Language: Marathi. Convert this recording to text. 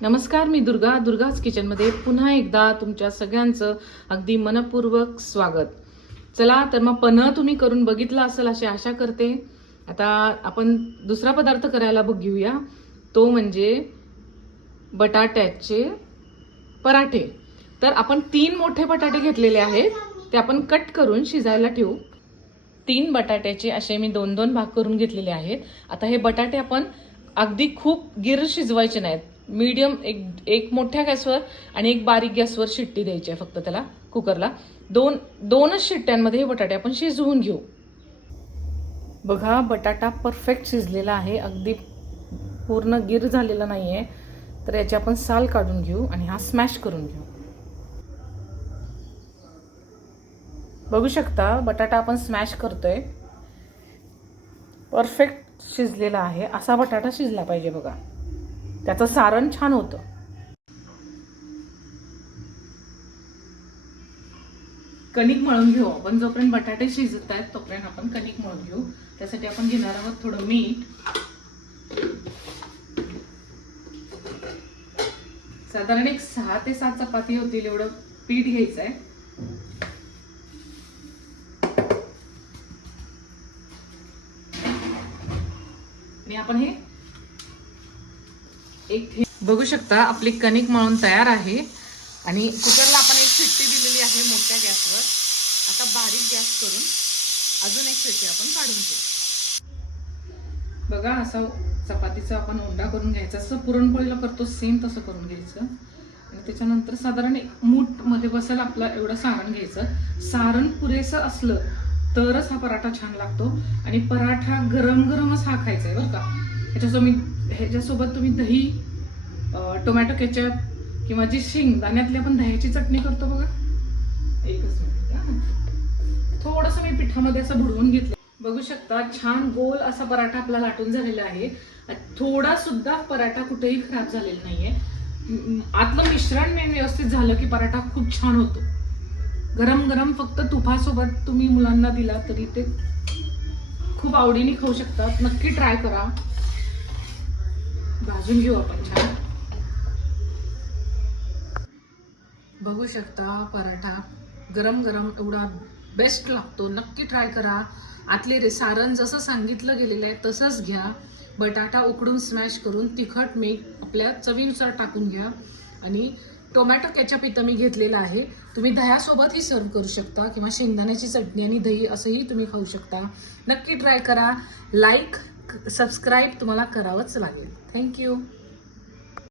नमस्कार, मी दुर्गाच किचनमध्ये पुन्हा एकदा तुमच्या सगळ्यांचं अगदी मनपूर्वक स्वागत. चला तर मग पन्ह तुम्ही करून बघितला असेल अशी आशा करते. आता आपण दुसरा पदार्थ करायला घेऊया, तो म्हणजे बटाट्याचे पराठे. तर आपण 3 मोठे बटाटे घेतलेले आहेत, ते आपण कट करून शिजायला ठेवू. 3 बटाट्याचे असे मी 2-2 भाग करून घेतलेले आहेत. आता हे बटाटे आपण अगदी खूप गिर शिजवायचे नाहीत, मीडियम एक मोठ्या गॅसवर आणि एक बारीक गॅसवर शिट्टी द्यायची आहे फक्त त्याला, कुकरला. दोनच शिट्ट्यांमध्ये हे बटाटे आपण शिजवून घेऊ. बघा, बटाटा परफेक्ट शिजलेला आहे, अगदी पूर्ण गिर झालेला नाहीये. तर याची आपण साल काढून घेऊ आणि हा स्मॅश करून घेऊ. बघू शकता, बटाटा आपण स्मॅश करतोय, परफेक्ट शिजलेला आहे. असा बटाटा शिजला पाहिजे बघा, त्याचं सारण छान होतं. कणिक मळून घेऊ आपण. जोपर्यंत बटाटे शिजत आहेत तोपर्यंत आपण कणिक मळून घेऊ. त्यासाठी आपण घेणार आहोत थोडं मीठ, साधारण एक 6 ते 7 चपाती होतील एवढं पीठ घ्यायचं आहे. आणि आपण हे बघू शकता, आपली कणिक मळून तयार आहे. आणि कुकरला आपण एक शिट्टी दिलेली आहे मोठ्या गॅसवर. आता बारीक गॅस करून अजून एक शिट्टी आपण काढून घेऊ. बघा, असा चपातीचा आपण उंडा करून घ्यायचा, असं पुरणपोळीला करतो सेम तसं करून घ्यायचं. आणि त्याच्यानंतर साधारण एक मूठ मध्ये बसेल आपलं एवढं सारण घ्यायचं. सारण पुरेसं असलं तरच हा पराठा छान लागतो. आणि पराठा गरम गरमच हा खायचा आहे बरं का. ह्याच्यासोबत तुम्ही दही, टोमॅटो केचप किंवा जी शेंगदाण्यातली आपण दह्याची चटणी करतो बघा, एकच मिनिट, थोडंसं मी पिठामध्ये असं बुडवून घेतलं. बघू शकता, छान गोल असा पराठा आपला लाटून झालेला आहे. थोडा सुद्धा पराठा कुठेही खराब झालेला नाहीये. आतलं मिश्रण व्यवस्थित झालं की पराठा खूप छान होतो. गरम गरम फक्त तुपासोबत तुम्ही मुलांना दिला तरी ते खूप आवडीने खाऊ शकतात. नक्की ट्राय करा. भाजून घेऊ आपण छान. बघू शकता, पराठा गरम गरम एवढा बेस्ट लागतो. नक्की ट्राय करा. आतले सारण जसं सांगितलं गेलेलं आहे तसंच घ्या. बटाटा उकडून स्मॅश करून तिखट मीठ आपल्या चवीनुसार टाकून घ्या. आणि टोमॅटो केचप इथं मी घेतलेला आहे. तुम्ही दह्यासोबतही सर्व करू शकता किंवा शेंगदाण्याची चटणी आणि दही असंही तुम्ही खाऊ शकता. नक्की ट्राय करा. लाईक, सबस्क्राईब तुम्हाला करावंच लागेल. थँक्यू.